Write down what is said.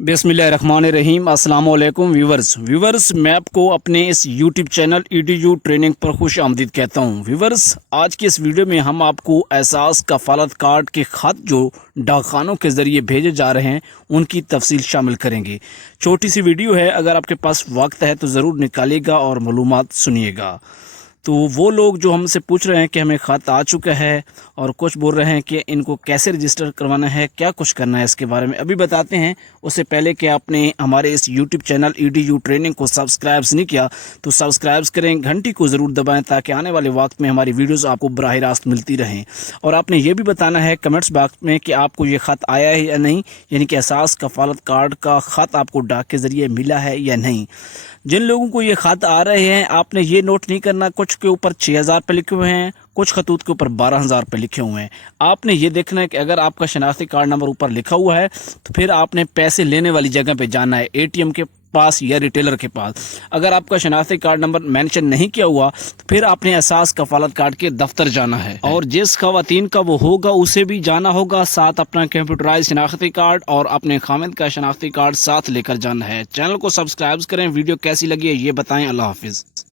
बिस्मिल्लाहिर्रहमानिर्रहीम। अस्सलाम वालेकुम व्यूवर्स मैं आपको अपने इस यूट्यूब चैनल EDU ट्रेनिंग पर खुश आमदीद कहता हूँ। व्यूवर्स, आज की इस वीडियो में हम आपको एहसास कफालत कार्ड के ख़त जो डाकखानों के ज़रिए भेजे जा रहे हैं उनकी तफसील शामिल करेंगे। छोटी सी वीडियो है, अगर आपके पास वक्त है तो ज़रूर निकालिएगा और मालूमात सुनिएगा। तो वो लोग जो हमसे पूछ रहे हैं कि हमें ख़त आ चुका है और कुछ बोल रहे हैं कि इनको कैसे रजिस्टर करवाना है, क्या कुछ करना है, इसके बारे में अभी बताते हैं। उससे पहले कि आपने हमारे इस YouTube चैनल EDU ट्रेनिंग को सब्सक्राइब नहीं किया तो सब्सक्राइब करें, घंटी को ज़रूर दबाएं ताकि आने वाले वक्त में हमारी वीडियोज़ आपको बराह रास्त मिलती रहें। और आपने ये भी बताना है कमेंट्स बॉक्स में कि आपको ये ख़त आया है या नहीं, यानी कि एहसास कफालत कार्ड का ख़त आपको डाक के ज़रिए मिला है या नहीं। जिन लोगों को ये ख़त आ रहे हैं, आपने ये नोट नहीं करना, कुछ के ऊपर 6,000 रुपये लिखे हुए हैं, कुछ खतूत के ऊपर 12,000 रुपये लिखे हुए हैं। आपने ये देखना है कि अगर आपका शनाख्ती कार्ड नंबर ऊपर लिखा हुआ है तो फिर आपने पैसे लेने वाली जगह पे जाना है, ATM के पास या रिटेलर के पास। अगर आपका शनाख्ती कार्ड नंबर मेंशन नहीं किया हुआ तो फिर आपने एहसास कफालत कार्ड के दफ्तर जाना है, और जिस खवातीन का वो होगा उसे भी जाना होगा, साथ अपना कंप्यूटराइज शनाख्ती कार्ड और अपने खामिद का शनाख्ती कार्ड साथ लेकर जाना है। चैनल को सब्सक्राइब करें। वीडियो कैसी लगी है ये बताएं। अल्लाह हाफिज़।